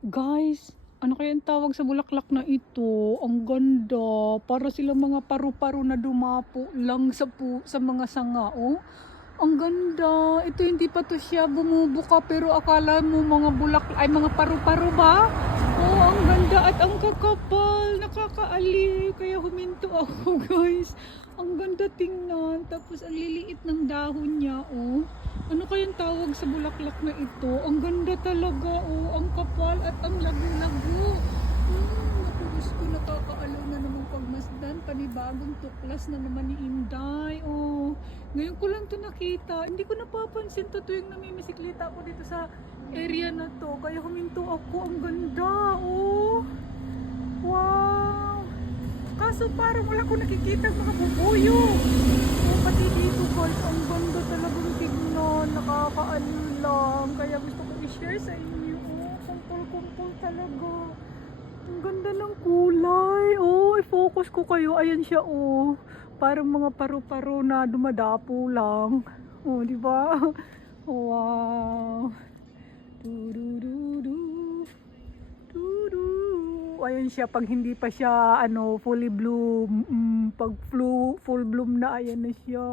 Guys, ano kaya ang tawag sa bulaklak na ito? Ang ganda. Para silang mga paru-paro na dumapo lang sa mga sanga, oh. Ang ganda. Ito hindi pa to siya bumubuka pero akala mo mga ay mga paru-paro ba? Oh, ang ganda at ang kakapal. Nakakaaliw. Kaya huminto ako, guys. Ang ganda tingnan. Tapos ang liliit ng dahon niya, oh. Ano kayang tawag sa bulaklak na ito? Ang ganda talaga, oh. Ang kapal at ang lago-lago. Naku, Diyos ko, nakakaalaw na namang pagmasdan. Panibagong tuklas na naman ni Inday, oh. Ngayon ko lang to nakita. Hindi ko napapansin to tuwing namimisikleta ako dito sa area na to. Kaya huminto ako. Ang ganda, oh. Wow. Kaso parang wala ko nakikita mga bubuyo. Oh, pati dito guys, ang ganda talagang tignan. Nakakaano lang. Kaya gusto ko i-share sa inyo. Oh, kumpul-kumpul talaga. Ang ganda ng kulay. Oh, i-focus ko kayo. Ayan siya, oh. Parang mga paru-paro na dumadapo lang. Oh, di ba? Wow. Du-du-du-du. Du-du. Ayan siya pag hindi pa siya fully bloom. Pag full bloom na, ayan na siya.